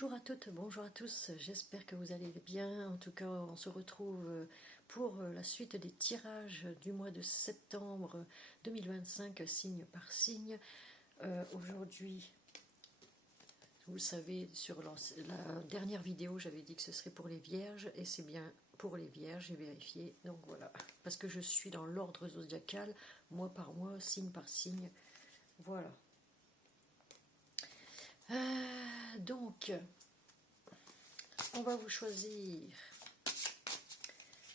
Bonjour à toutes, bonjour à tous, j'espère que vous allez bien. En tout cas, on se retrouve pour la suite des tirages du mois de septembre 2025, signe par signe. Aujourd'hui, vous le savez, sur la dernière vidéo, j'avais dit que ce serait pour les vierges, et c'est bien pour les vierges, j'ai vérifié. Donc voilà, parce que je suis dans l'ordre zodiacal, mois par mois, signe par signe. Voilà. Donc, on va vous choisir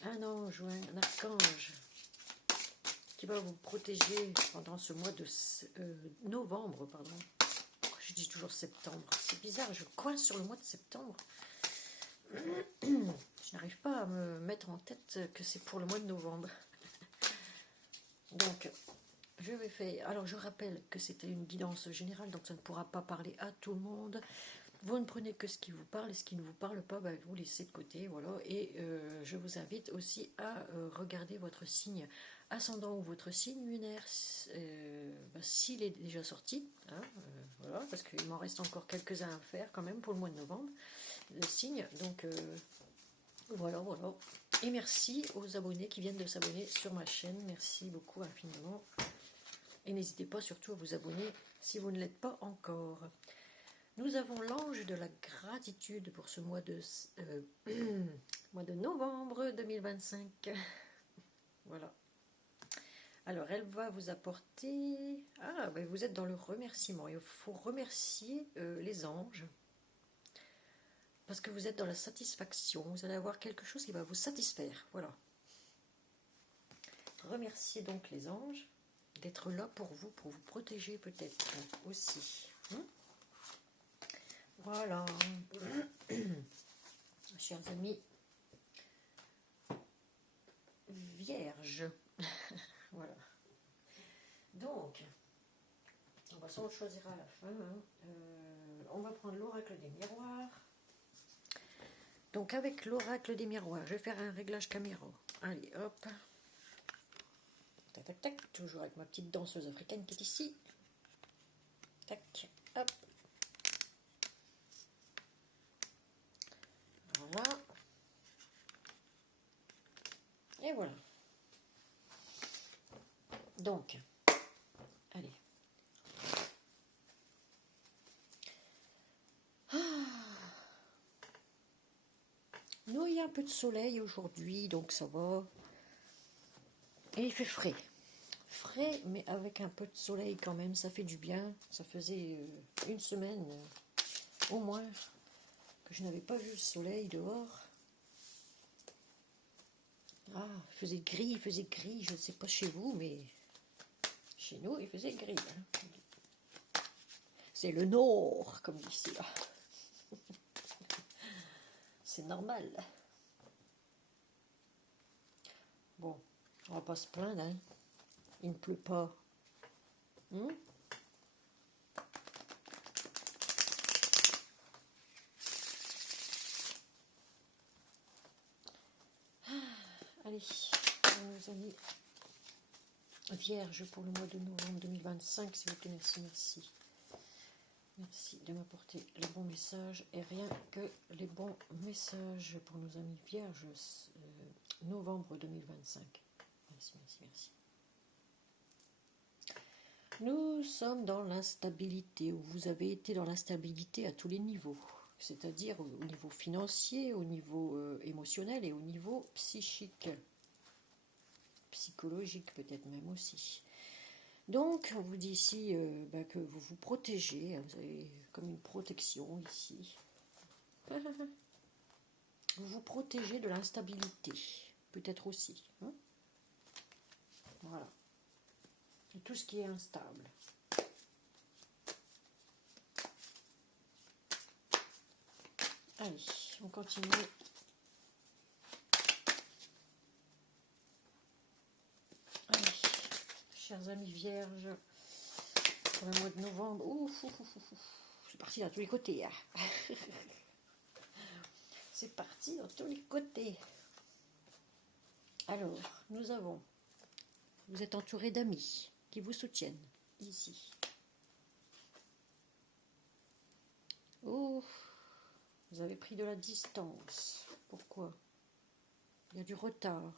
un ange ou un archange qui va vous protéger pendant ce mois de novembre, pardon. Je dis toujours septembre. C'est bizarre, je coince sur le mois de septembre. Je n'arrive pas à me mettre en tête que c'est pour le mois de novembre. Donc, je vais faire... Alors, je rappelle que c'était une guidance générale, donc ça ne pourra pas parler à tout le monde. Vous ne prenez que ce qui vous parle, et ce qui ne vous parle pas, ben, vous laissez de côté, voilà. Et je vous invite aussi à regarder votre signe ascendant ou votre signe lunaire, s'il est déjà sorti, hein, voilà, parce qu'il m'en reste encore quelques-uns à faire quand même pour le mois de novembre, le signe, donc voilà, voilà. Et merci aux abonnés qui viennent de s'abonner sur ma chaîne, merci beaucoup infiniment. Et n'hésitez pas surtout à vous abonner si vous ne l'êtes pas encore. Nous avons l'ange de la gratitude pour ce mois de, mois de novembre 2025. Voilà. Alors, elle va vous apporter... Ah, ben vous êtes dans le remerciement. Il faut remercier les anges. Parce que vous êtes dans la satisfaction. Vous allez avoir quelque chose qui va vous satisfaire. Voilà. Remerciez donc les anges d'être là pour vous protéger peut-être aussi. Voilà, chers amis vierges, voilà. Donc, on va s'en choisir à la fin. Hein. On va prendre l'oracle des miroirs. Donc, avec l'oracle des miroirs, je vais faire un réglage caméra. Allez, hop. Tac, tac, tac. Toujours avec ma petite danseuse africaine qui est ici. Tac, hop. Voilà. Et voilà. Donc, allez. Nous, il y a un peu de soleil aujourd'hui, donc ça va. Et il fait frais. Frais, mais avec un peu de soleil quand même, ça fait du bien. Ça faisait une semaine, au moins, que je n'avais pas vu le soleil dehors. Ah, il faisait gris, je ne sais pas chez vous, mais chez nous, il faisait gris. Hein. C'est le nord, comme ici, là. C'est normal. Bon, on va pas se plaindre, hein. Il ne pleut pas. Allez, nos amis vierges pour le mois de novembre 2025, s'il vous plaît, merci, merci. Merci de m'apporter les bons messages, et rien que les bons messages pour nos amis vierges, novembre 2025. Merci, merci, merci. Nous sommes dans l'instabilité, où vous avez été dans l'instabilité à tous les niveaux, c'est-à-dire au niveau financier, au niveau émotionnel et au niveau psychique, psychologique peut-être même aussi. Donc, on vous dit ici que vous vous protégez, hein, vous avez comme une protection ici. Vous vous protégez de l'instabilité, peut-être aussi. Hein, voilà. Et tout ce qui est instable. Allez, on continue. Allez, chers amis vierges, pour le mois de novembre, ouf, c'est parti dans tous les côtés. Hein. C'est parti dans tous les côtés. Alors, nous avons, vous êtes entouré d'amis qui vous soutiennent, ici. Oh, Vous avez pris de la distance. Pourquoi? Il y a du retard.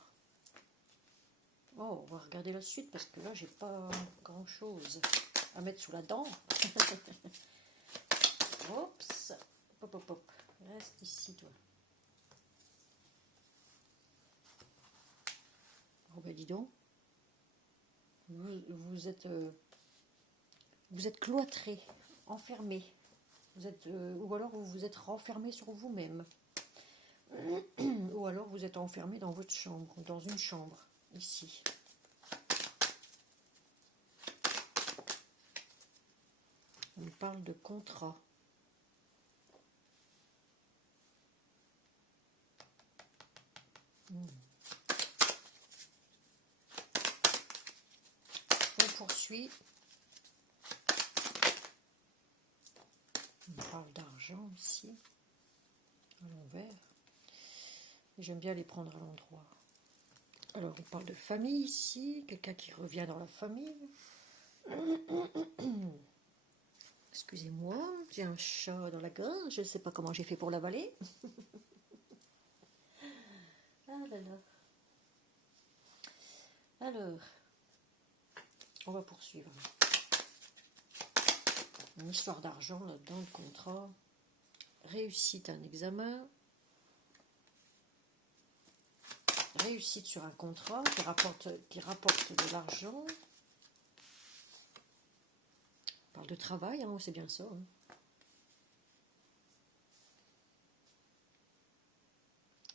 Oh, on va regarder la suite parce que là, j'ai pas grand-chose à mettre sous la dent. Oups. Hop, hop, hop. Reste ici, toi. Oh ben dis donc. Vous êtes cloîtré, enfermé. Vous êtes, ou alors vous vous êtes renfermé sur vous-même. Ou alors vous êtes enfermé dans votre chambre, dans une chambre, ici. On parle de contrat. On poursuit. On parle d'argent ici, à l'envers. J'aime bien les prendre à l'endroit. Alors, on parle de famille ici, quelqu'un qui revient dans la famille. Excusez-moi, j'ai un chat dans la gorge, je ne sais pas comment j'ai fait pour l'avaler. Ah là là. Alors, on va poursuivre. Une histoire d'argent là-dedans, le contrat. Réussite à un examen. Réussite sur un contrat qui rapporte de l'argent. On parle de travail, hein, c'est bien ça. Hein.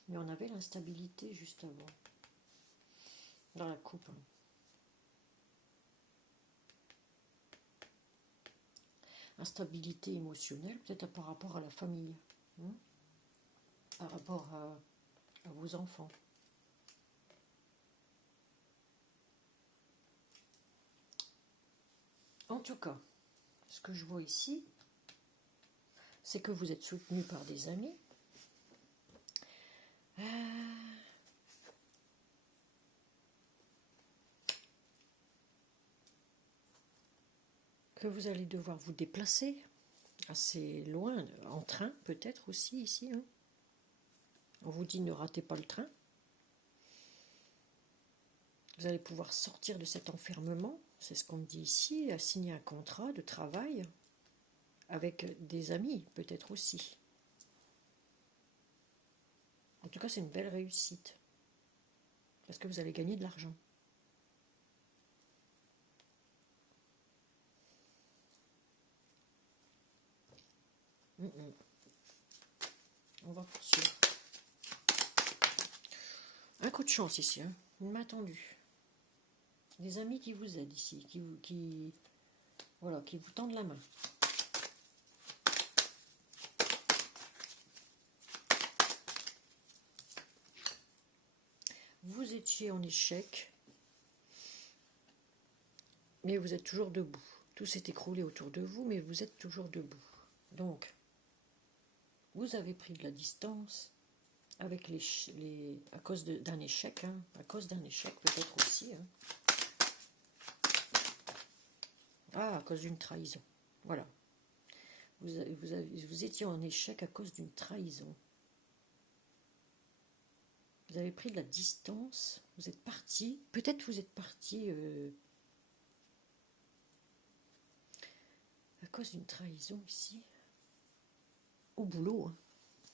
Mais on avait l'instabilité juste avant. Dans la coupe. Hein. Instabilité émotionnelle, peut-être par rapport à la famille. Hein, par rapport à vos enfants. En tout cas, ce que je vois ici, c'est que vous êtes soutenu par des amis. Que vous allez devoir vous déplacer assez loin, en train peut-être aussi ici. Hein. On vous dit ne ratez pas le train. Vous allez pouvoir sortir de cet enfermement, c'est ce qu'on me dit ici, à signer un contrat de travail avec des amis peut-être aussi. En tout cas, c'est une belle réussite. Parce que vous allez gagner de l'argent. On va poursuivre. Un coup de chance ici, hein. Une main tendue. Des amis qui vous aident ici, qui vous tendent la main. Vous étiez en échec, mais vous êtes toujours debout. Tout s'est écroulé autour de vous, mais vous êtes toujours debout. Donc, vous avez pris de la distance avec à cause d'un échec, hein, à cause d'un échec peut-être aussi. Hein. Ah, à cause d'une trahison. Voilà. Vous étiez en échec à cause d'une trahison. Vous avez pris de la distance, vous êtes parti, peut-être vous êtes parti à cause d'une trahison ici, au boulot, hein.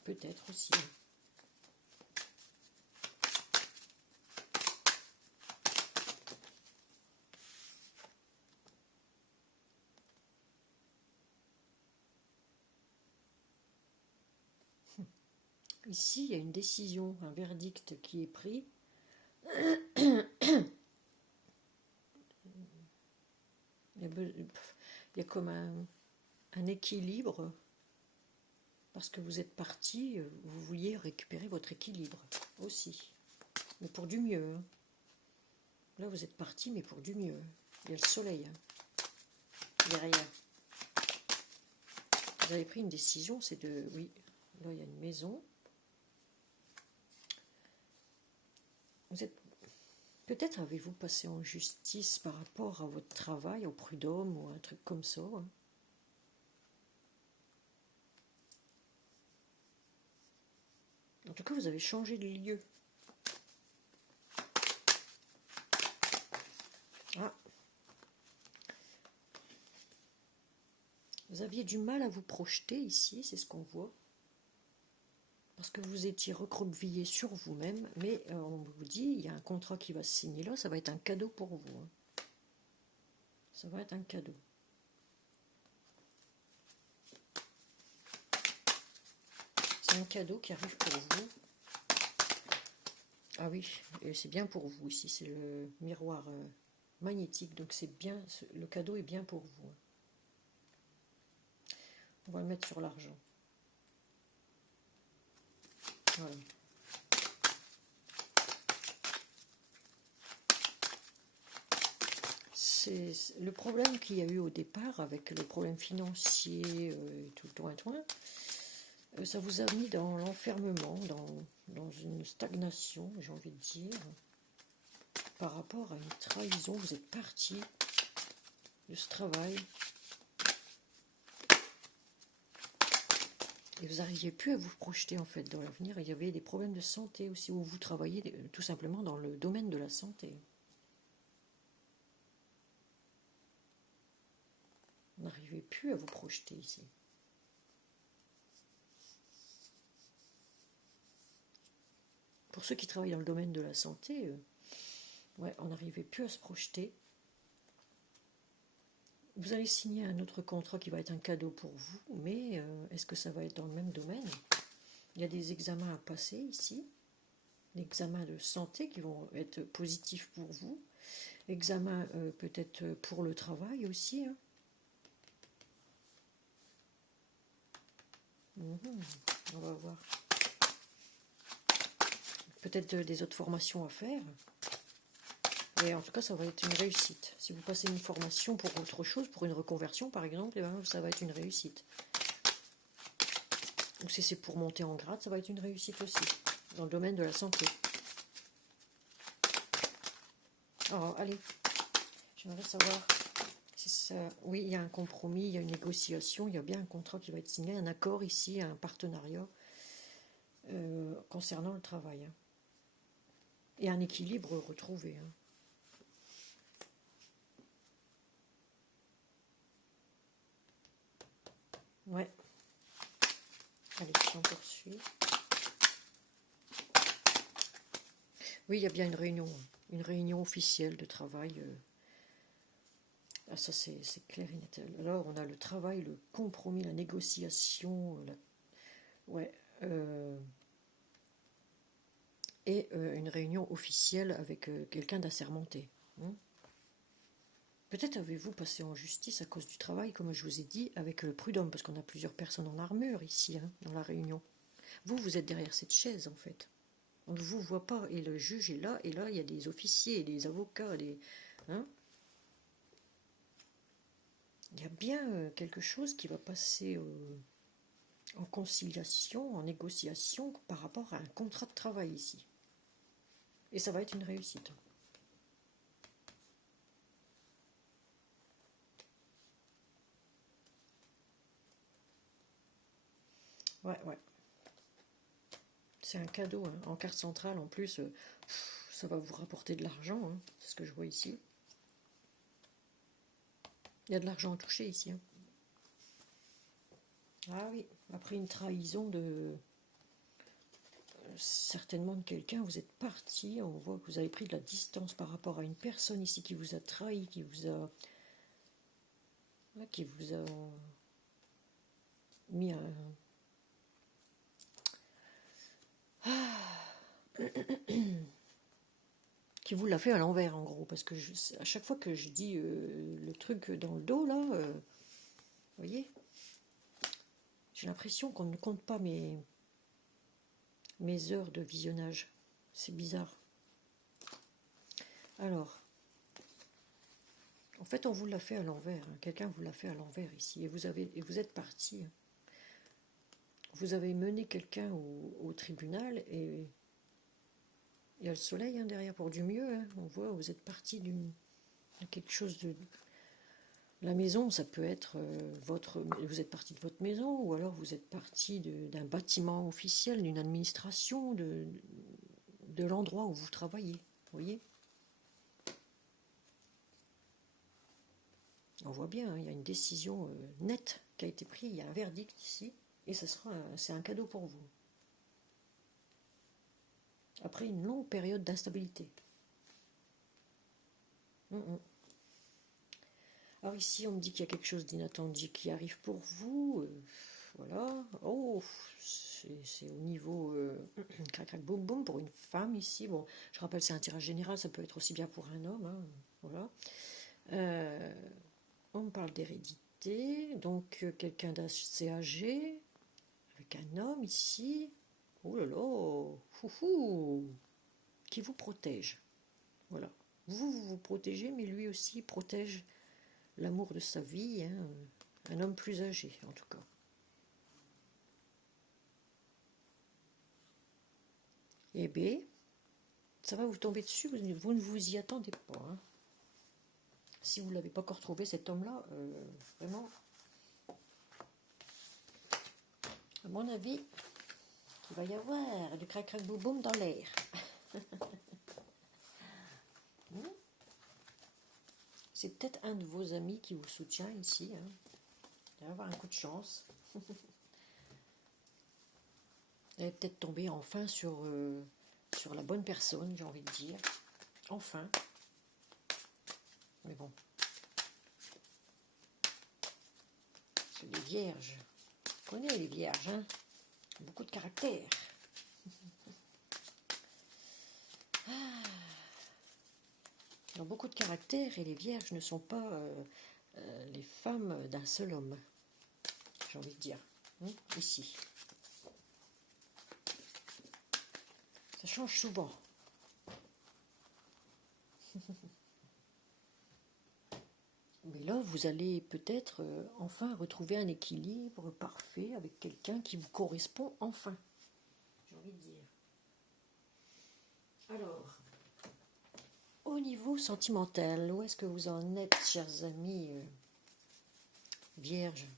Peut-être aussi. Hein. Ici, il y a une décision, un verdict qui est pris. Il y a comme un équilibre, parce que vous êtes parti, vous vouliez récupérer votre équilibre aussi, mais pour du mieux. Hein. Là, vous êtes parti, mais pour du mieux. Il y a le soleil hein, derrière. Vous avez pris une décision, c'est de... Oui, là, il y a une maison. Vous êtes... Peut-être avez-vous passé en justice par rapport à votre travail, au prud'homme ou un truc comme ça. Hein. tout cas, vous avez changé de lieu. Ah. Vous aviez du mal à vous projeter ici, c'est ce qu'on voit. Parce que vous étiez recroquevillé sur vous-même, mais on vous dit, il y a un contrat qui va se signer là, ça va être un cadeau pour vous. Hein. Ça va être un cadeau. C'est un cadeau qui arrive pour vous. Ah oui, et c'est bien pour vous ici, c'est le miroir magnétique, donc c'est bien, le cadeau est bien pour vous. On va le mettre sur l'argent. Voilà. C'est le problème qu'il y a eu au départ avec le problème financier et tout le toin-toin. Ça vous a mis dans l'enfermement, dans une stagnation, j'ai envie de dire, par rapport à une trahison. Vous êtes parti de ce travail et vous n'arriviez plus à vous projeter en fait dans l'avenir. Il y avait des problèmes de santé aussi, où vous travaillez tout simplement dans le domaine de la santé. Vous n'arrivez plus à vous projeter ici. Pour ceux qui travaillent dans le domaine de la santé, ouais, on n'arrivait plus à se projeter. Vous allez signer un autre contrat qui va être un cadeau pour vous, mais est-ce que ça va être dans le même domaine? Il y a des examens à passer ici, des examens de santé qui vont être positifs pour vous, examens peut-être pour le travail aussi. Hein. On va voir. Peut-être des autres formations à faire. Et en tout cas, ça va être une réussite. Si vous passez une formation pour autre chose, pour une reconversion par exemple, eh bien, ça va être une réussite. Donc si c'est pour monter en grade, ça va être une réussite aussi, dans le domaine de la santé. Alors, allez, j'aimerais savoir si ça... Oui, il y a un compromis, il y a une négociation, il y a bien un contrat qui va être signé, un accord ici, un partenariat concernant le travail. Hein. Et un équilibre retrouvé. Hein. Ouais. Allez, on poursuit. Oui, il y a bien une réunion officielle de travail. Ah, ça, c'est clair et net. Alors, on a le travail, le compromis, la négociation, ouais, et une réunion officielle avec quelqu'un d'assermenté. Hein. Peut-être avez-vous passé en justice à cause du travail, comme je vous ai dit, avec le prud'homme, parce qu'on a plusieurs personnes en armure ici, hein, dans la réunion. Vous êtes derrière cette chaise, en fait. On ne vous voit pas, et le juge est là, et là, il y a des officiers, des avocats, hein. Il y a bien quelque chose qui va passer en conciliation, en négociation, par rapport à un contrat de travail ici. Et ça va être une réussite. Ouais. C'est un cadeau. Hein. En carte centrale, en plus, ça va vous rapporter de l'argent. Hein. C'est ce que je vois ici. Il y a de l'argent à toucher ici. Hein. Ah oui, après une trahison de... certainement de quelqu'un, vous êtes parti, on voit que vous avez pris de la distance par rapport à une personne ici qui vous a trahi, qui vous a mis un... qui vous l'a fait à l'envers en gros, parce que à chaque fois que je dis le truc dans le dos là, vous voyez, j'ai l'impression qu'on ne compte pas mes heures de visionnage, c'est bizarre. Alors, en fait on vous l'a fait à l'envers, hein. Quelqu'un vous l'a fait à l'envers ici, et vous êtes parti. Hein. Vous avez mené quelqu'un au tribunal, et il y a le soleil hein, derrière pour du mieux. Hein. On voit, vous êtes parti de quelque chose de La maison, ça peut être vous êtes parti de votre maison, ou alors vous êtes parti d'un bâtiment officiel, d'une administration, de l'endroit où vous travaillez. Vous voyez? On voit bien, hein, il y a une décision nette qui a été prise, il y a un verdict ici, et c'est un cadeau pour vous. Après une longue période d'instabilité. Alors ici, on me dit qu'il y a quelque chose d'inattendu qui arrive pour vous. Voilà. Oh, c'est au niveau crac crac boum boum pour une femme ici. Bon, je rappelle, c'est un tirage général, ça peut être aussi bien pour un homme. Hein, voilà. On me parle d'hérédité, donc quelqu'un d'assez âgé, avec un homme ici. Oh là là, foufou, qui vous protège. Voilà. Vous protégez, mais lui aussi protège l'amour de sa vie, hein, un homme plus âgé en tout cas. Eh bien, ça va vous tomber dessus, vous ne vous y attendez pas. Hein. Si vous ne l'avez pas encore trouvé, cet homme-là, vraiment, à mon avis, il va y avoir du crac crac boum boum dans l'air. C'est peut-être un de vos amis qui vous soutient ici. Hein. Il va y avoir un coup de chance. Vous allez peut-être tomber enfin sur la bonne personne, j'ai envie de dire. Enfin. Mais bon. C'est les vierges. Vous connaissez les vierges, hein? Beaucoup de caractère. Ils ont beaucoup de caractère et les vierges ne sont pas les femmes d'un seul homme. J'ai envie de dire. Hein, ici. Ça change souvent. Mais là, vous allez peut-être enfin retrouver un équilibre parfait avec quelqu'un qui vous correspond enfin. J'ai envie de dire. Alors, au niveau sentimental, où est-ce que vous en êtes, chers amis vierges?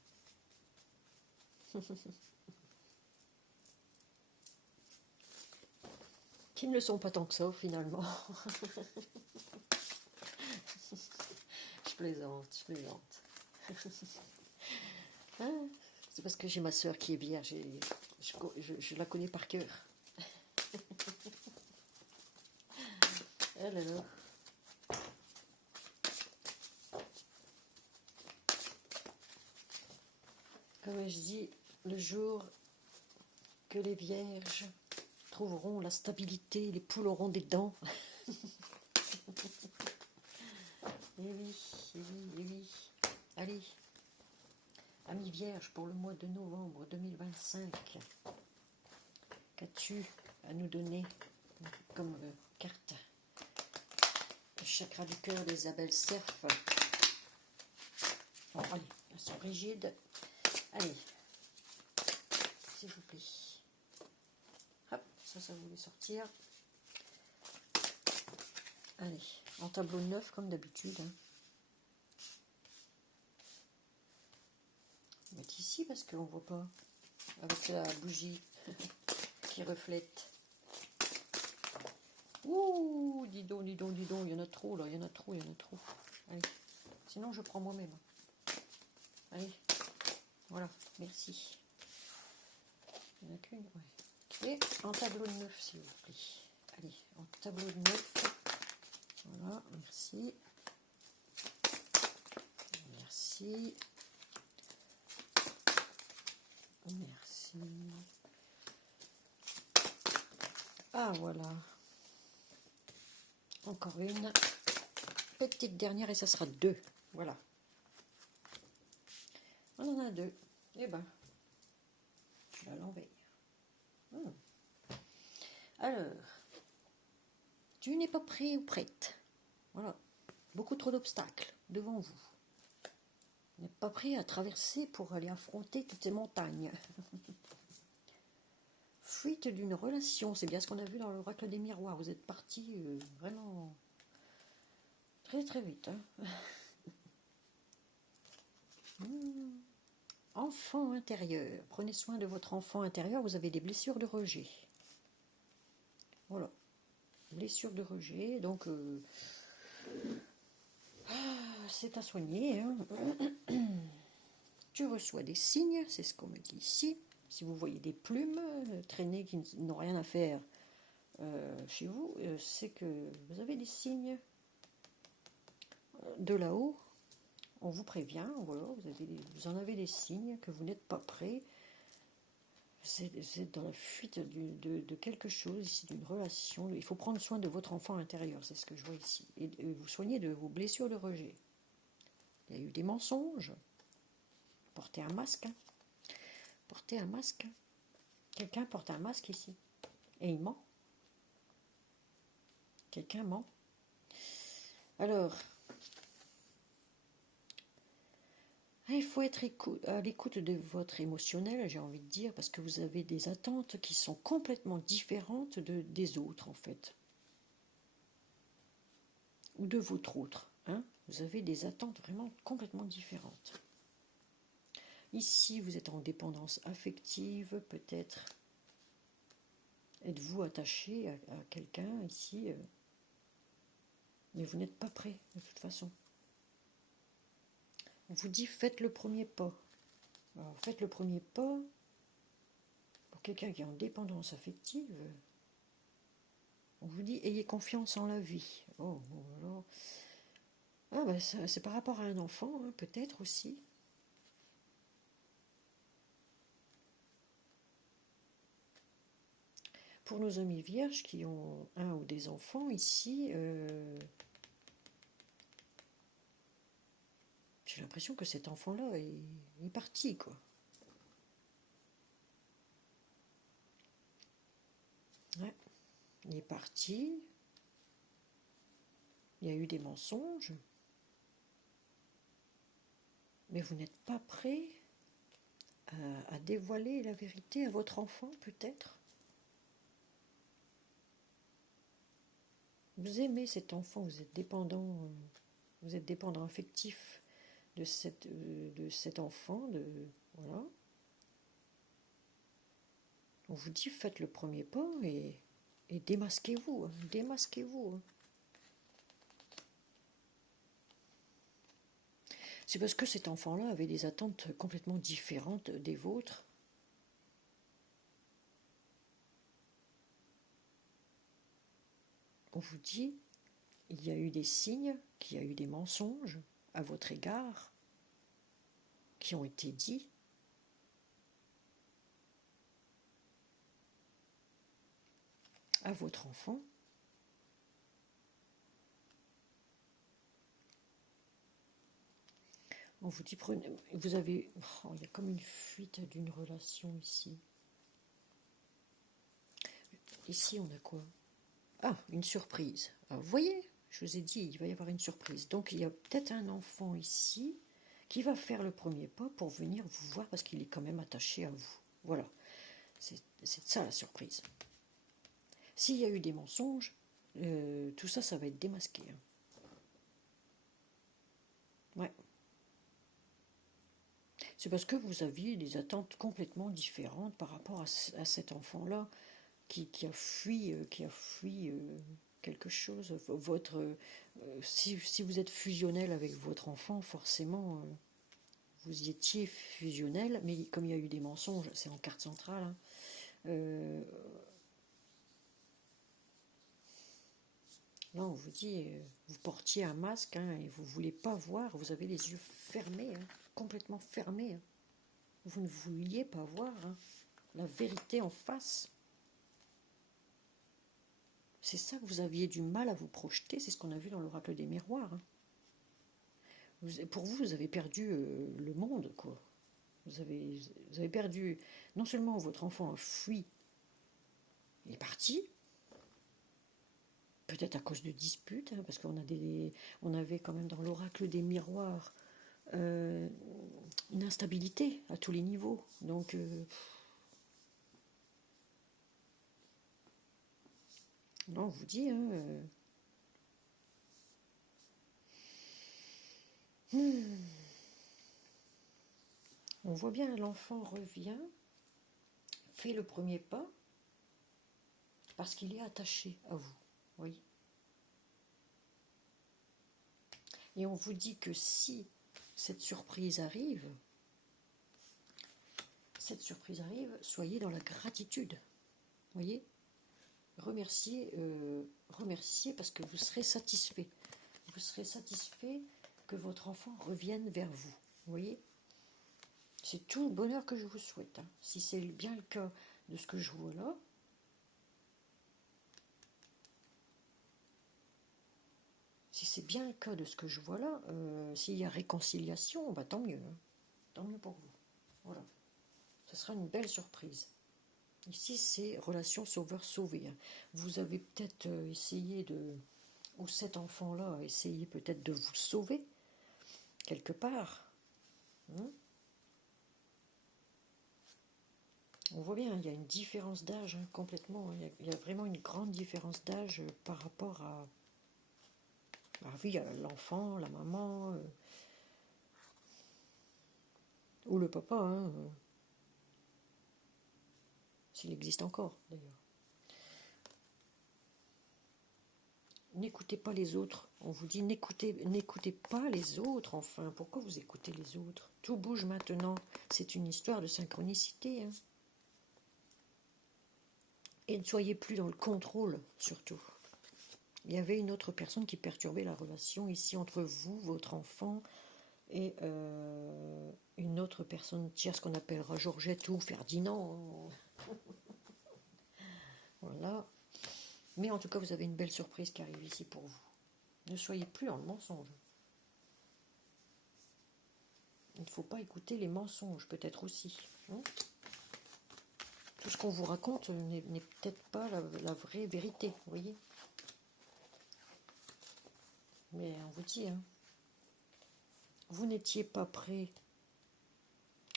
Qui ne le sont pas tant que ça, finalement. Je plaisante. Hein, c'est parce que j'ai ma soeur qui est vierge, je la connais par cœur. Elle alors. Comme je dis, le jour que les vierges trouveront la stabilité, les poules auront des dents. Eh oui. Allez, amis vierges, pour le mois de novembre 2025, qu'as-tu à nous donner comme carte? Le chakra du cœur d'Isabelle Cerf. Bon, allez, elles sont rigides. Allez, s'il vous plaît. Hop, ça voulait sortir. Allez, en tableau neuf comme d'habitude. Hein. On va mettre ici parce qu'on ne voit pas. Avec la bougie qui reflète. Ouh, dis donc, il y en a trop là, il y en a trop. Allez, sinon je prends moi-même. Allez, voilà, merci. Il n'y en a qu'une, ouais. Et en tableau de 9, s'il vous plaît. Allez, en tableau de 9. Voilà, merci. Merci. Ah, voilà. Encore une. Petite dernière et ça sera 2. Voilà. On en a 2. Eh ben, je vais à l'envers. Alors, tu n'es pas prêt ou prête. Voilà. Beaucoup trop d'obstacles devant vous. Vous n'êtes pas prêt à traverser pour aller affronter toutes ces montagnes. Fuite d'une relation, c'est bien ce qu'on a vu dans l'oracle des miroirs. Vous êtes parti vraiment très très vite. Hein. Enfant intérieur. Prenez soin de votre enfant intérieur. Vous avez des blessures de rejet. Voilà. Blessures de rejet. Donc, c'est à soigner. Hein. Je reçois des signes. C'est ce qu'on me dit ici. Si vous voyez des plumes traîner qui n'ont rien à faire chez vous, c'est que vous avez des signes de là-haut. On vous prévient, voilà, vous en avez des signes que vous n'êtes pas prêt. Vous êtes dans la fuite de quelque chose ici, d'une relation. Il faut prendre soin de votre enfant intérieur, c'est ce que je vois ici. Et vous soignez de vos blessures de rejet. Il y a eu des mensonges. Portez un masque. Hein. Portez un masque. Quelqu'un porte un masque ici. Et il ment. Quelqu'un ment. Alors, il faut être à l'écoute de votre émotionnel, j'ai envie de dire, parce que vous avez des attentes qui sont complètement différentes des autres, en fait. Ou de votre autre. Hein. Vous avez des attentes vraiment complètement différentes. Ici, vous êtes en dépendance affective, peut-être. Êtes-vous attaché à quelqu'un ici, mais vous n'êtes pas prêt, de toute façon. On vous dit, faites le premier pas. Alors, faites le premier pas pour quelqu'un qui est en dépendance affective. On vous dit, ayez confiance en la vie. Oh, alors. Ah, ben, c'est par rapport à un enfant, hein, peut-être aussi. Pour nos amis vierges qui ont un ou des enfants ici, j'ai l'impression que cet enfant-là est parti, quoi. Ouais, il est parti. Il y a eu des mensonges. Mais vous n'êtes pas prêt à dévoiler la vérité à votre enfant, peut-être. Vous aimez cet enfant, vous êtes dépendant affectif de cet enfant, voilà. On vous dit, faites le premier pas et démasquez-vous, hein, démasquez-vous. Hein. C'est parce que cet enfant-là avait des attentes complètement différentes des vôtres. On vous dit, il y a eu des signes, qu'il y a eu des mensonges à votre égard, qui ont été dits. À votre enfant. On vous dit, prenez, vous avez, oh, il y a comme une fuite d'une relation ici. Ici, on a quoi? Ah, une surprise. Alors, vous voyez, je vous ai dit, il va y avoir une surprise. Donc, il y a peut-être un enfant ici qui va faire le premier pas pour venir vous voir parce qu'il est quand même attaché à vous. Voilà, c'est ça la surprise. S'il y a eu des mensonges, tout ça, ça va être démasqué. Hein. Ouais. C'est parce que vous aviez des attentes complètement différentes par rapport à cet enfant-là qui a fui quelque chose. Si vous êtes fusionnel avec votre enfant, forcément, vous y étiez fusionnel, mais comme il y a eu des mensonges, c'est en carte centrale, hein, là on vous dit, vous portiez un masque hein, et vous ne voulez pas voir, vous avez les yeux fermés, hein, complètement fermés. Hein. Vous ne vouliez pas voir hein, la vérité en face. C'est ça que vous aviez du mal à vous projeter, c'est ce qu'on a vu dans l'oracle des miroirs. Hein. Pour vous, vous avez perdu le monde, quoi. Vous avez perdu, non seulement votre enfant a fui, il est parti, peut-être à cause de disputes, hein, parce on avait quand même dans l'oracle des miroirs une instabilité à tous les niveaux. Donc, non, on vous dit, hein, On voit bien, l'enfant revient, fait le premier pas, parce qu'il est attaché à vous, voyez. Et on vous dit que si cette surprise arrive, soyez dans la gratitude, voyez. Remerciez, remerciez parce que vous serez satisfait. Vous serez satisfait que votre enfant revienne vers vous, voyez. C'est tout le bonheur que je vous souhaite, hein. Si c'est bien le cas de ce que je vois là, si c'est bien le cas de ce que je vois là, s'il y a réconciliation, bah tant mieux, hein. Tant mieux pour vous. Voilà. Ce sera une belle surprise. Ici, c'est relation sauveur-sauvé, hein. Vous avez peut-être essayé de... Ou cet enfant-là a essayé peut-être de vous sauver, quelque part. Hein. On voit bien, il y a une différence d'âge, hein, complètement. Il y a vraiment une grande différence d'âge par rapport à... Ah oui, l'enfant, la maman, ou le papa, hein, s'il existe encore, d'ailleurs. N'écoutez pas les autres. On vous dit n'écoutez pas les autres, enfin. Pourquoi vous écoutez les autres? Tout bouge maintenant. C'est une histoire de synchronicité, hein. Et ne soyez plus dans le contrôle, surtout. Il y avait une autre personne qui perturbait la relation ici entre vous, votre enfant, et une autre personne tierce qu'on appellera Georgette ou Ferdinand. Voilà. Mais en tout cas, vous avez une belle surprise qui arrive ici pour vous. Ne soyez plus dans le mensonge. Il ne faut pas écouter les mensonges, peut-être aussi. Hein. Tout ce qu'on vous raconte n'est peut-être pas la vraie vérité, vous voyez. Mais on vous dit, hein, vous n'étiez pas prêt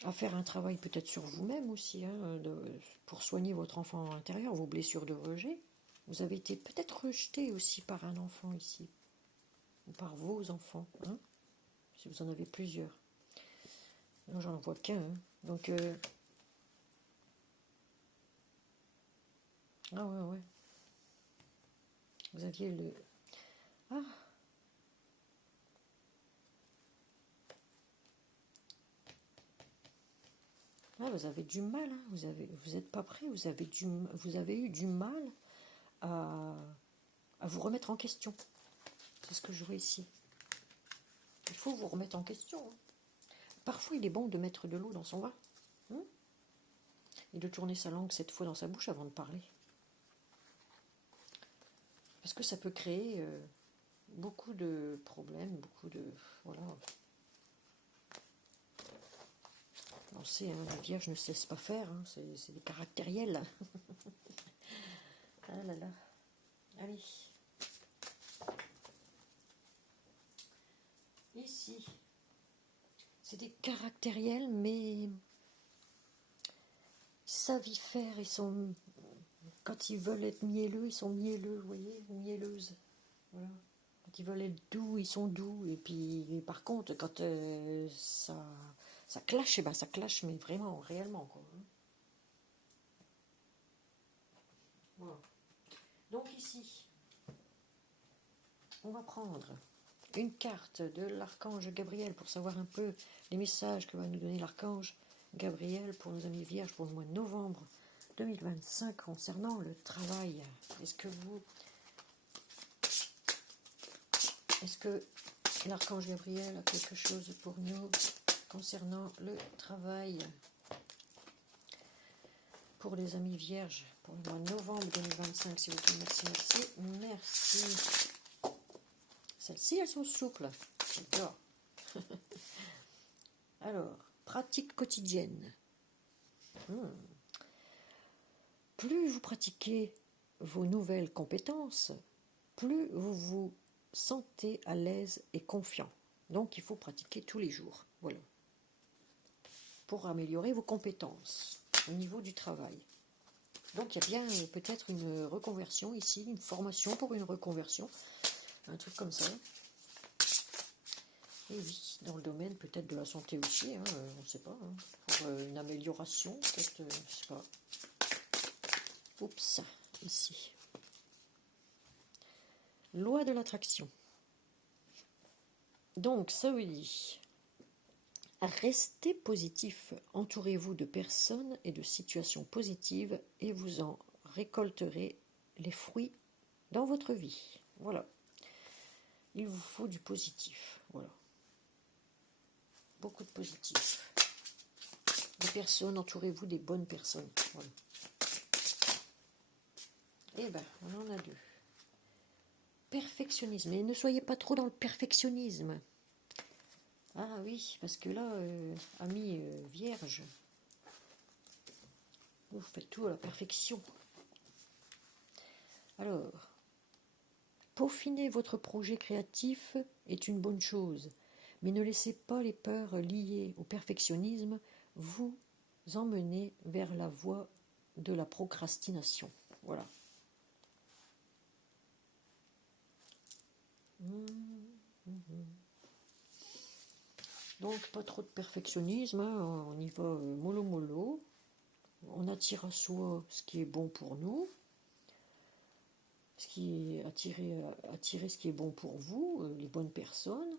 à faire un travail peut-être sur vous-même aussi, hein, pour soigner votre enfant intérieur, vos blessures de rejet. Vous avez été peut-être rejeté aussi par un enfant ici, ou par vos enfants, hein, si vous en avez plusieurs. Moi, j'en vois qu'un, hein. Donc, ah ouais. Vous aviez le... Ah, vous avez du mal, hein. Vous n'êtes pas prêt, vous avez eu du mal à vous remettre en question. C'est ce que je vois ici. Il faut vous remettre en question, hein. Parfois, il est bon de mettre de l'eau dans son vin, hein, et de tourner sa langue 7 fois dans sa bouche avant de parler. Parce que ça peut créer beaucoup de problèmes, beaucoup de... Voilà. On sait, hein, la Vierge ne se laisse pas faire, hein, c'est des caractériels. Ah là là. Allez. Ici. C'est des caractériels, mais savent y faire. Ils sont... Quand ils veulent être mielleux, ils sont mielleux, vous voyez, mielleuses. Voilà. Quand ils veulent être doux, ils sont doux. Et puis, par contre, quand ça clash, et ben ça clash, mais vraiment, réellement, quoi. Voilà. Donc ici, on va prendre une carte de l'archange Gabriel pour savoir un peu les messages que va nous donner l'archange Gabriel pour nos amis vierges pour le mois de novembre 2025 concernant le travail. Est-ce que l'archange Gabriel a quelque chose pour nous concernant le travail pour les amis vierges pour le mois de novembre 2025, s'il vous plaît? Merci. Celles-ci, elles sont souples. J'adore. Alors, pratique quotidienne. Plus vous pratiquez vos nouvelles compétences, plus vous vous sentez à l'aise et confiant. Donc, il faut pratiquer tous les jours. Voilà. Pour améliorer vos compétences au niveau du travail. Donc, il y a bien peut-être une reconversion ici, une formation pour une reconversion. Un truc comme ça. Et oui, dans le domaine peut-être de la santé aussi, hein, on ne sait pas. Hein, pour une amélioration, peut-être, je ne sais pas. Oups, ici. Loi de l'attraction. Donc, ça veut dire, restez positif, entourez-vous de personnes et de situations positives et vous en récolterez les fruits dans votre vie. Voilà. Il vous faut du positif. Voilà. Beaucoup de positif. Des personnes, entourez-vous des bonnes personnes. Voilà. Eh bien, on en a deux. Perfectionnisme. Et ne soyez pas trop dans le perfectionnisme. Ah oui, parce que là, ami vierge, vous faites tout à la perfection. Alors, peaufiner votre projet créatif est une bonne chose, mais ne laissez pas les peurs liées au perfectionnisme vous emmener vers la voie de la procrastination. Voilà. Donc, pas trop de perfectionnisme, hein, on y va mollo mollo. On attire à soi ce qui est bon pour nous, ce qui est attirer ce qui est bon pour vous, les bonnes personnes.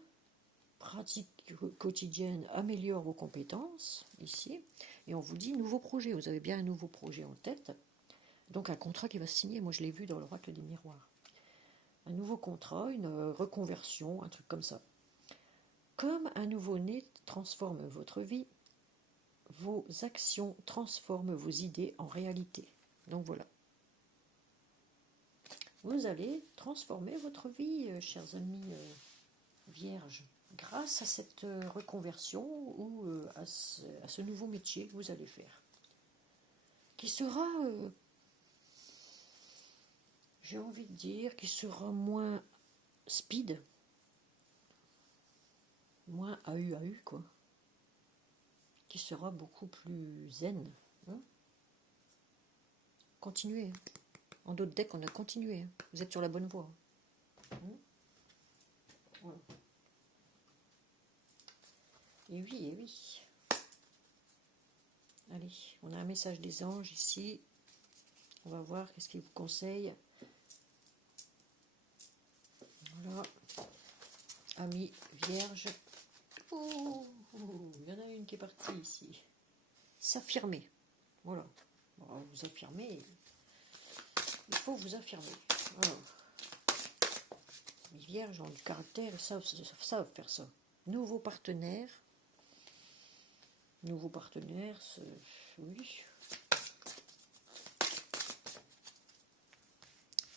Pratique quotidienne améliore vos compétences, ici. Et on vous dit nouveau projet, vous avez bien un nouveau projet en tête. Donc un contrat qui va se signer, moi je l'ai vu dans l'oracle des miroirs. Un nouveau contrat, une reconversion, un truc comme ça. Comme un nouveau-né transforme votre vie, vos actions transforment vos idées en réalité. Donc voilà. Vous allez transformer votre vie, chers amis vierges, grâce à cette reconversion ou à ce nouveau métier que vous allez faire. Qui sera, j'ai envie de dire, qui sera moins speed, moins AU, quoi. Qui sera beaucoup plus zen. Hein, continuez. Hein. En d'autres decks, on a continué. Hein. Vous êtes sur la bonne voie. Hein. Voilà. Et oui, et oui. Allez, on a un message des anges ici. On va voir qu'est-ce qu'ils vous conseillent. Voilà. Amis vierge. Oh, il y en a une qui est partie ici. S'affirmer. Voilà. Alors, vous affirmez. Il faut vous affirmer. Alors, les vierges ont du caractère, savent faire ça. Nouveau partenaire. Nouveau partenaire, oui.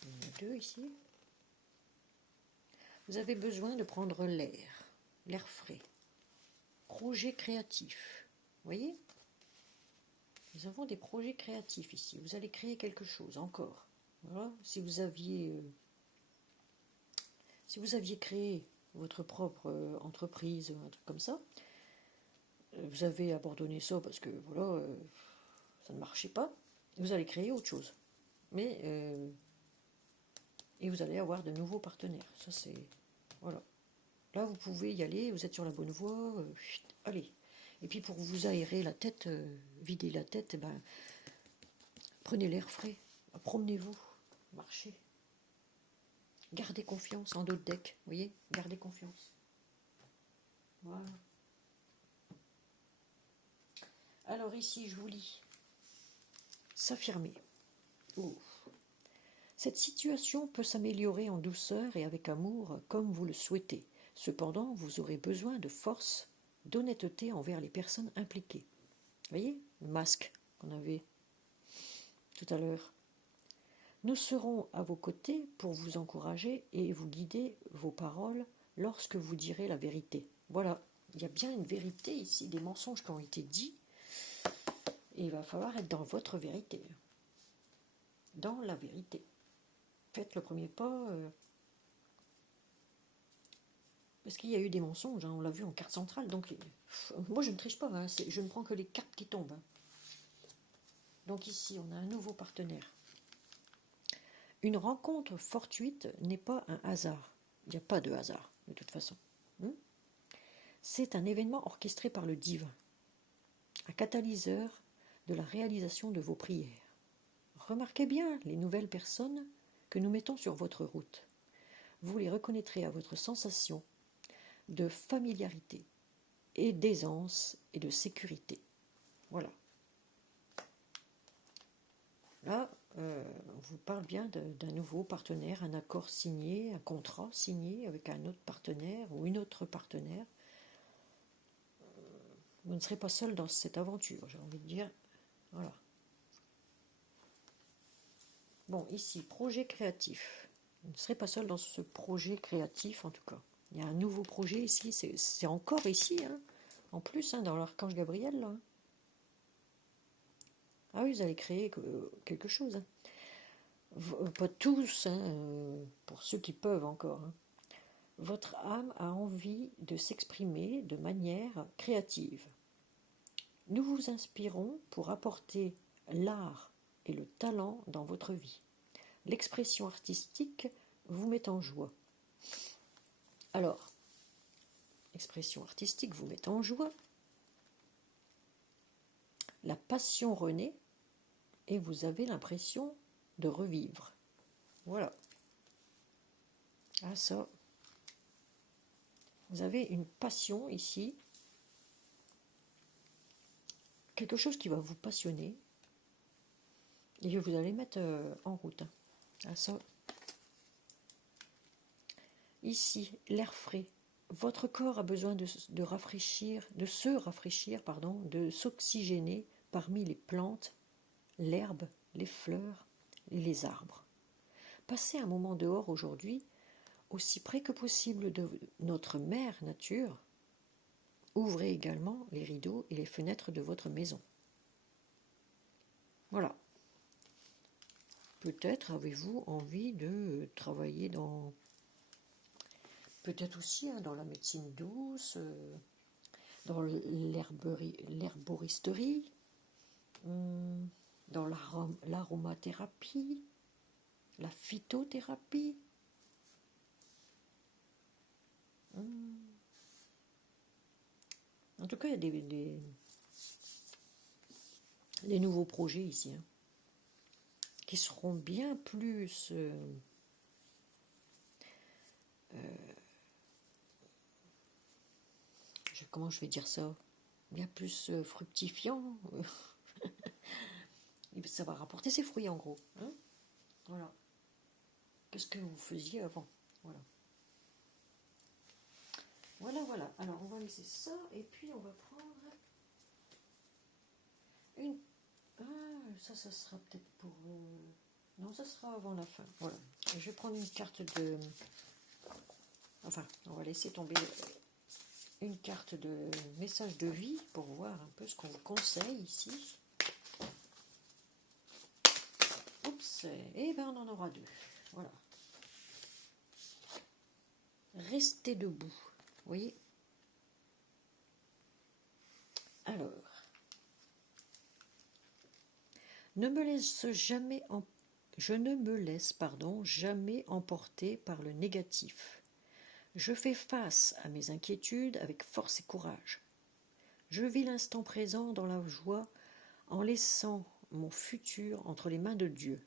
Il y en a deux ici. Vous avez besoin de prendre l'air frais. Projet créatif. Vous voyez ? Nous avons des projets créatifs ici. Vous allez créer quelque chose encore. Voilà. Si vous aviez créé votre propre entreprise, un truc comme ça, vous avez abandonné ça parce que voilà, ça ne marchait pas. Vous allez créer autre chose. Mais et vous allez avoir de nouveaux partenaires. Ça c'est voilà. Là vous pouvez y aller. Vous êtes sur la bonne voie. Allez. Et puis pour vous aérer la tête, vider la tête, ben, prenez l'air frais, promenez-vous, marchez. Gardez confiance en d'autres decks, vous voyez, gardez confiance. Voilà. Alors ici, je vous lis. S'affirmer. Oh. Cette situation peut s'améliorer en douceur et avec amour comme vous le souhaitez. Cependant, vous aurez besoin de force, d'honnêteté envers les personnes impliquées. Vous voyez, le masque qu'on avait tout à l'heure. Nous serons à vos côtés pour vous encourager et vous guider vos paroles lorsque vous direz la vérité. Voilà, il y a bien une vérité ici, des mensonges qui ont été dits, et il va falloir être dans votre vérité. Dans la vérité. Faites le premier pas, parce qu'il y a eu des mensonges, hein, on l'a vu en carte centrale, donc moi je ne triche pas, hein, je ne prends que les cartes qui tombent. Hein. Donc ici, on a un nouveau partenaire. Une rencontre fortuite n'est pas un hasard. Il n'y a pas de hasard, de toute façon. C'est un événement orchestré par le divin, un catalyseur de la réalisation de vos prières. Remarquez bien les nouvelles personnes que nous mettons sur votre route. Vous les reconnaîtrez à votre sensation de familiarité et d'aisance et de sécurité. Voilà. Là, on vous parle bien d'un nouveau partenaire, un accord signé, un contrat signé avec un autre partenaire ou une autre partenaire. Vous ne serez pas seul dans cette aventure, j'ai envie de dire. Voilà. Bon, ici, projet créatif. Vous ne serez pas seul dans ce projet créatif, en tout cas. Il y a un nouveau projet ici, c'est encore ici, hein, en plus, hein, dans l'Archange Gabriel, là. Ah oui, vous allez créer quelque chose. Hein. Pas tous, hein, pour ceux qui peuvent encore. Hein. Votre âme a envie de s'exprimer de manière créative. Nous vous inspirons pour apporter l'art et le talent dans votre vie. L'expression artistique vous met en joie. Alors, l'expression artistique vous met en joie. La passion renaît et vous avez l'impression de revivre. Voilà. Ah ça. Vous avez une passion ici. Quelque chose qui va vous passionner. Et que vous allez mettre en route. Ah ça. Ici, l'air frais. Votre corps a besoin de rafraîchir, de se rafraîchir, pardon, de s'oxygéner parmi les plantes, l'herbe, les fleurs et les arbres. Passez un moment dehors aujourd'hui, aussi près que possible de notre mère nature. Ouvrez également les rideaux et les fenêtres de votre maison. Voilà. Peut-être avez-vous envie de travailler dans... Peut-être aussi hein, dans la médecine douce, dans l'herboristerie, dans l'aromathérapie, la phytothérapie. En tout cas, il y a des nouveaux projets ici, hein, qui seront bien plus... comment je vais dire ça, bien plus fructifiant. Ça va rapporter ses fruits en gros. Hein, voilà. Qu'est-ce que vous faisiez avant? Voilà. Voilà. Alors on va laisser ça et puis on va prendre une... Ah, ça sera peut-être pour... Non, ça sera avant la fin. Voilà. Et je vais prendre une carte de... Enfin, on va laisser tomber... une carte de message de vie pour voir un peu ce qu'on vous conseille ici. Oups, et ben on en aura deux. Voilà. Restez debout. Vous voyez? Alors, je ne me laisse jamais emporter par le négatif. Je fais face à mes inquiétudes avec force et courage. Je vis l'instant présent dans la joie en laissant mon futur entre les mains de Dieu.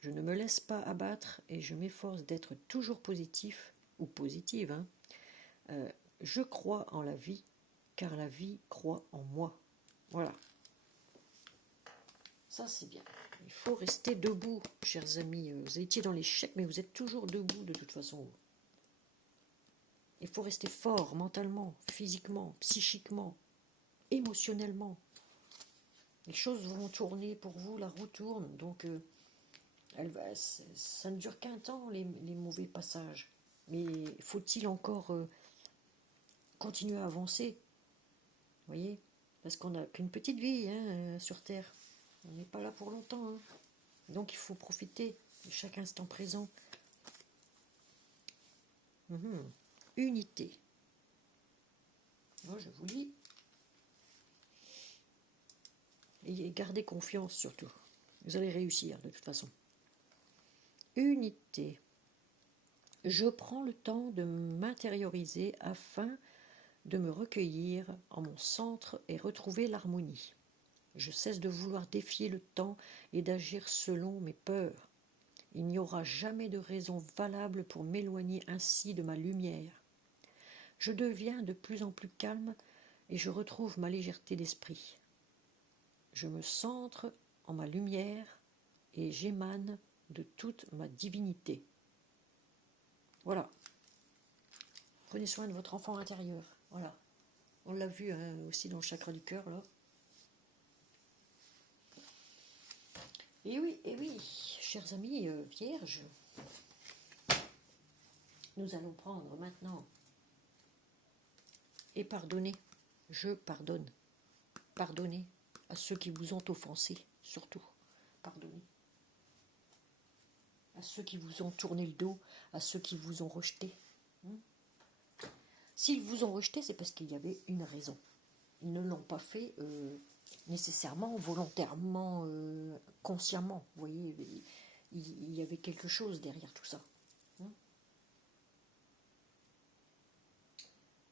Je ne me laisse pas abattre et je m'efforce d'être toujours positif ou positive. Hein. Je crois en la vie car la vie croit en moi. Voilà. Ça c'est bien. Il faut rester debout, chers amis. Vous étiez dans l'échec, mais vous êtes toujours debout de toute façon. Il faut rester fort mentalement, physiquement, psychiquement, émotionnellement. Les choses vont tourner pour vous, la roue tourne, donc ça ne dure qu'un temps, les mauvais passages. Mais faut-il encore continuer à avancer? Vous voyez? Parce qu'on n'a qu'une petite vie hein, sur Terre. On n'est pas là pour longtemps. Hein. Donc il faut profiter de chaque instant présent. Unité. Moi, je vous lis. Et gardez confiance surtout. Vous allez réussir de toute façon. Unité. Je prends le temps de m'intérioriser afin de me recueillir en mon centre et retrouver l'harmonie. Je cesse de vouloir défier le temps et d'agir selon mes peurs. Il n'y aura jamais de raison valable pour m'éloigner ainsi de ma lumière. Je deviens de plus en plus calme et je retrouve ma légèreté d'esprit. Je me centre en ma lumière et j'émane de toute ma divinité. Voilà. Prenez soin de votre enfant intérieur. Voilà. On l'a vu aussi dans le chakra du cœur, là. Et oui, chers amis vierges, nous allons prendre maintenant et pardonner. Je pardonne. Pardonnez à ceux qui vous ont offensé, surtout. Pardonnez. À ceux qui vous ont tourné le dos, à ceux qui vous ont rejeté. S'ils vous ont rejeté, c'est parce qu'il y avait une raison. Ils ne l'ont pas fait nécessairement, volontairement, consciemment. Vous voyez, il y avait quelque chose derrière tout ça.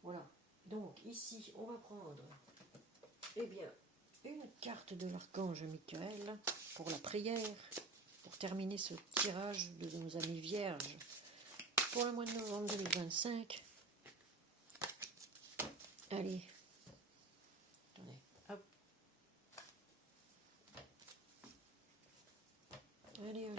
Voilà. Donc ici, on va prendre une carte de l'archange Michael pour la prière, pour terminer ce tirage de nos amis vierges pour le mois de novembre 2025. Allez. Attendez. Hop. Allez.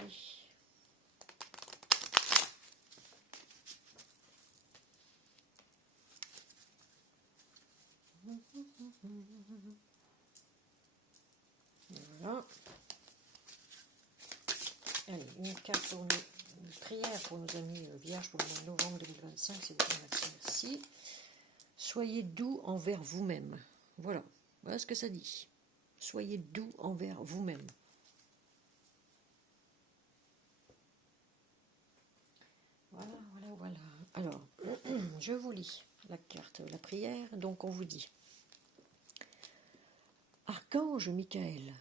Voilà. Allez, une carte pour une prière pour nos amis vierges pour le mois de novembre 2025, c'est vous, merci. Soyez doux envers vous-même. Voilà. Voilà ce que ça dit. Soyez doux envers vous-même. Voilà. Alors, je vous lis la carte, la prière. Donc, on vous dit: Archange Michael,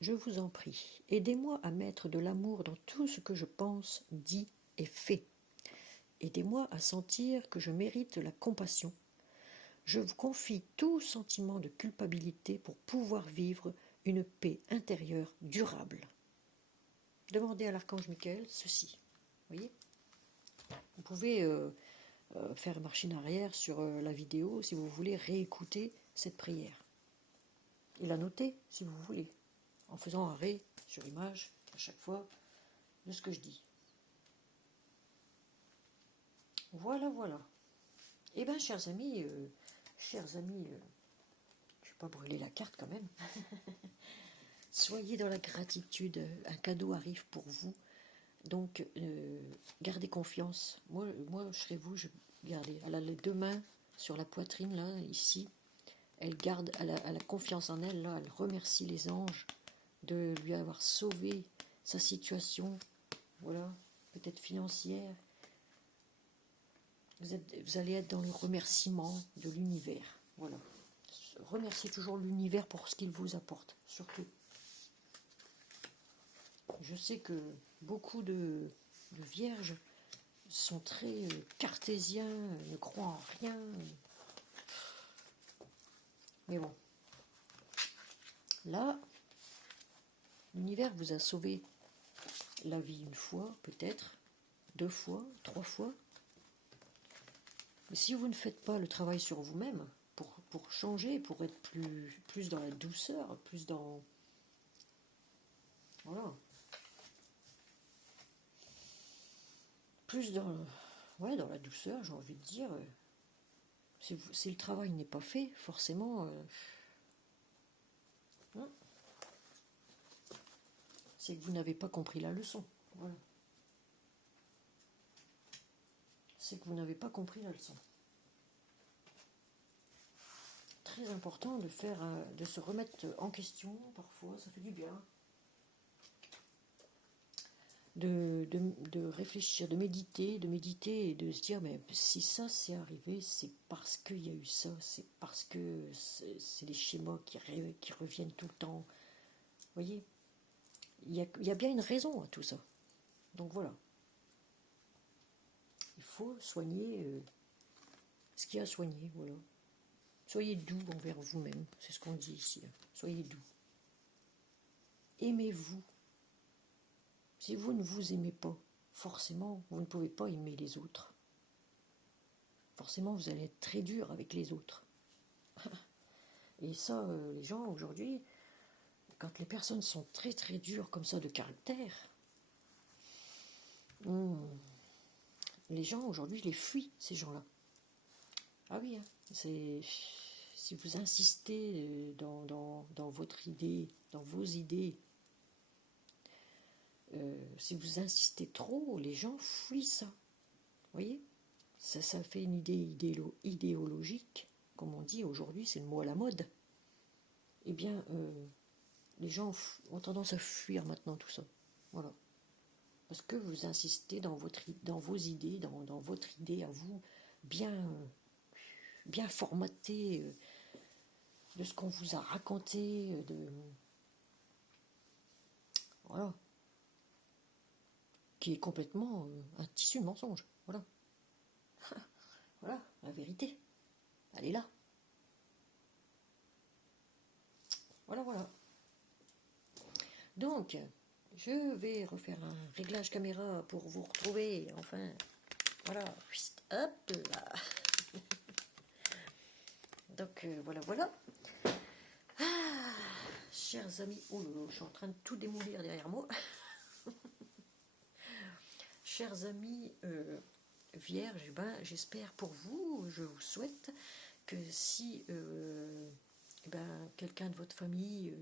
je vous en prie, aidez-moi à mettre de l'amour dans tout ce que je pense, dis et fais. Aidez-moi à sentir que je mérite la compassion. Je vous confie tout sentiment de culpabilité pour pouvoir vivre une paix intérieure durable. Demandez à l'archange Michael ceci. Voyez ? Vous pouvez faire machine arrière sur la vidéo si vous voulez réécouter cette prière. Et la noter si vous voulez, en faisant un ré sur image à chaque fois de ce que je dis. Voilà. Eh bien, chers amis, je ne vais pas brûler la carte quand même. Soyez dans la gratitude, un cadeau arrive pour vous. Donc, gardez confiance. Moi, je serais vous, je gardez. Elle a les deux mains sur la poitrine, là, ici. Elle a confiance en elle, là. Elle remercie les anges de lui avoir sauvé sa situation, voilà, peut-être financière. Vous allez être dans le remerciement de l'univers, voilà. Remerciez toujours l'univers pour ce qu'il vous apporte, surtout. Je sais que beaucoup de vierges sont très cartésiens, ne croient en rien. Mais bon, là, l'univers vous a sauvé la vie une fois, peut-être, 2 fois, 3 fois. Mais si vous ne faites pas le travail sur vous-même, pour changer, pour être plus dans la douceur, plus dans... Voilà. Plus dans la douceur, j'ai envie de dire. Si le travail n'est pas fait, forcément... c'est que vous n'avez pas compris la leçon. Voilà. C'est que vous n'avez pas compris la leçon. Très important de se remettre en question, parfois, ça fait du bien. De réfléchir, de méditer et de se dire, mais si ça s'est arrivé, c'est parce qu'il y a eu ça, c'est parce que c'est les schémas qui reviennent tout le temps. Vous voyez, il y a bien une raison à tout ça. Donc voilà. Il faut soigner ce qu'il y a à soigner, voilà. Soyez doux envers vous-même, c'est ce qu'on dit ici. Soyez doux. Aimez-vous. Si vous ne vous aimez pas, forcément, vous ne pouvez pas aimer les autres. Forcément, vous allez être très dur avec les autres. Et ça, les gens aujourd'hui, quand les personnes sont très très dures comme ça de caractère, les gens aujourd'hui les fuient, ces gens-là. Ah oui, hein, si vous insistez dans votre idée, dans vos idées, si vous insistez trop, les gens fuient ça. Vous voyez, ça fait une idée idéologique, comme on dit aujourd'hui, c'est le mot à la mode. Eh bien, les gens ont tendance à fuir maintenant tout ça. Voilà. Parce que vous insistez dans vos idées, dans votre idée à vous, bien formatée de ce qu'on vous a raconté, voilà, qui est complètement un tissu de mensonge. Voilà. Voilà, la vérité. Elle est là. Voilà, voilà. Donc, je vais refaire un réglage caméra pour vous retrouver. Enfin, voilà. Hop là. Donc, voilà, voilà. Ah, chers amis. Oh là là, je suis en train de tout démolir derrière moi. Chers amis vierges, j'espère pour vous, je vous souhaite que si quelqu'un de votre famille,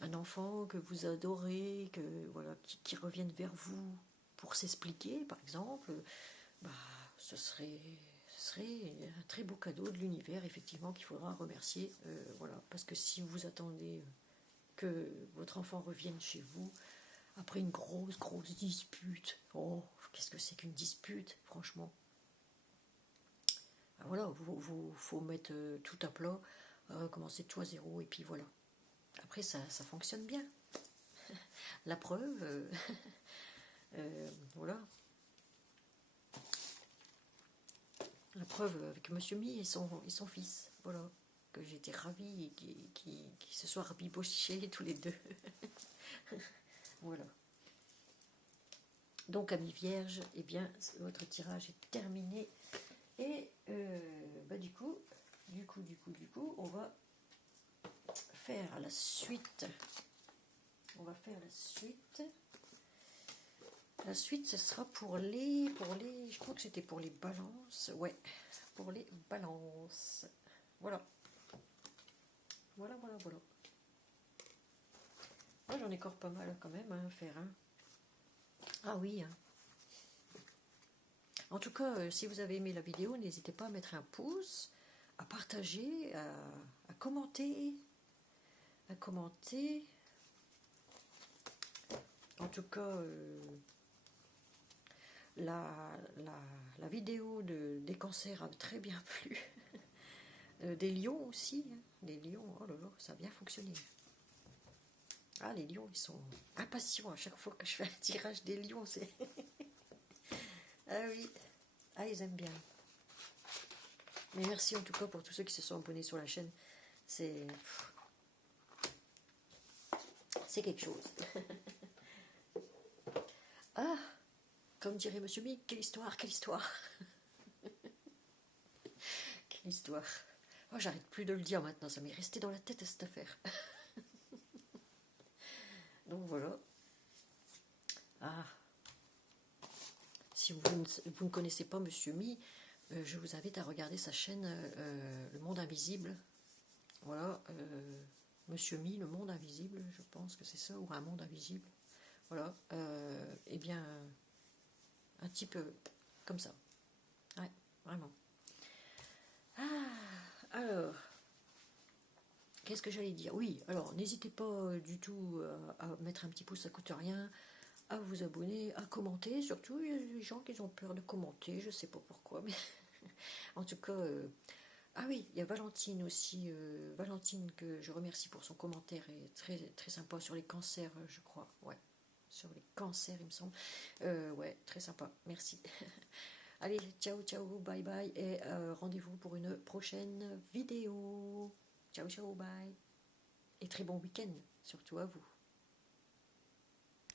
un enfant que vous adorez, voilà, qui revienne vers vous pour s'expliquer, par exemple, ce serait un très beau cadeau de l'univers, effectivement, qu'il faudra remercier. Voilà, parce que si vous attendez que votre enfant revienne chez vous, après une grosse dispute, oh, qu'est-ce que c'est qu'une dispute, franchement. Voilà, faut mettre tout à plat, commencer tout à zéro, et puis voilà. Après, ça fonctionne bien. La preuve, voilà. La preuve avec Monsieur Mi et son fils, voilà. Que j'étais ravie et qui se soient rabibochés tous les deux. Voilà. Donc, amis vierges, eh bien, votre tirage est terminé. Et du coup, on va faire la suite. On va faire la suite. La suite, ce sera pour les, je crois que c'était pour les balances. Ouais, pour les balances. Voilà. Voilà. Moi, j'en ai encore pas mal quand même à faire. Hein. Ah oui. Hein. En tout cas, si vous avez aimé la vidéo, n'hésitez pas à mettre un pouce, à partager, à commenter. En tout cas, la vidéo des cancers a très bien plu. Des lions aussi. Hein. Les lions, oh là là, ça a bien fonctionné. Ah, les lions, ils sont impatients à chaque fois que je fais un tirage des lions. C'est ah oui, ils aiment bien. Mais merci en tout cas pour tous ceux qui se sont abonnés sur la chaîne. C'est quelque chose. Ah, comme dirait Monsieur Mi, quelle histoire. Quelle histoire. Oh, j'arrête plus de le dire maintenant, ça m'est resté dans la tête cette affaire. Donc voilà. Ah. Si vous ne connaissez pas Monsieur Mi, je vous invite à regarder sa chaîne Le Monde Invisible. Voilà, Monsieur Mi, Le Monde Invisible, je pense que c'est ça, ou Un Monde Invisible. Voilà, eh bien, un petit peu comme ça. Ouais, vraiment. Alors, qu'est-ce que j'allais dire? Oui, alors, n'hésitez pas du tout à mettre un petit pouce, ça coûte rien, à vous abonner, à commenter. Surtout, il y a des gens qui ont peur de commenter, je sais pas pourquoi, mais en tout cas... Ah oui, il y a Valentine aussi, Valentine que je remercie pour son commentaire, et très, très sympa sur les cancers, je crois, ouais, sur les cancers il me semble, ouais, très sympa, merci. Allez, ciao, ciao, bye bye, et rendez-vous pour une prochaine vidéo. Ciao, ciao, bye. Et très bon week-end, surtout à vous.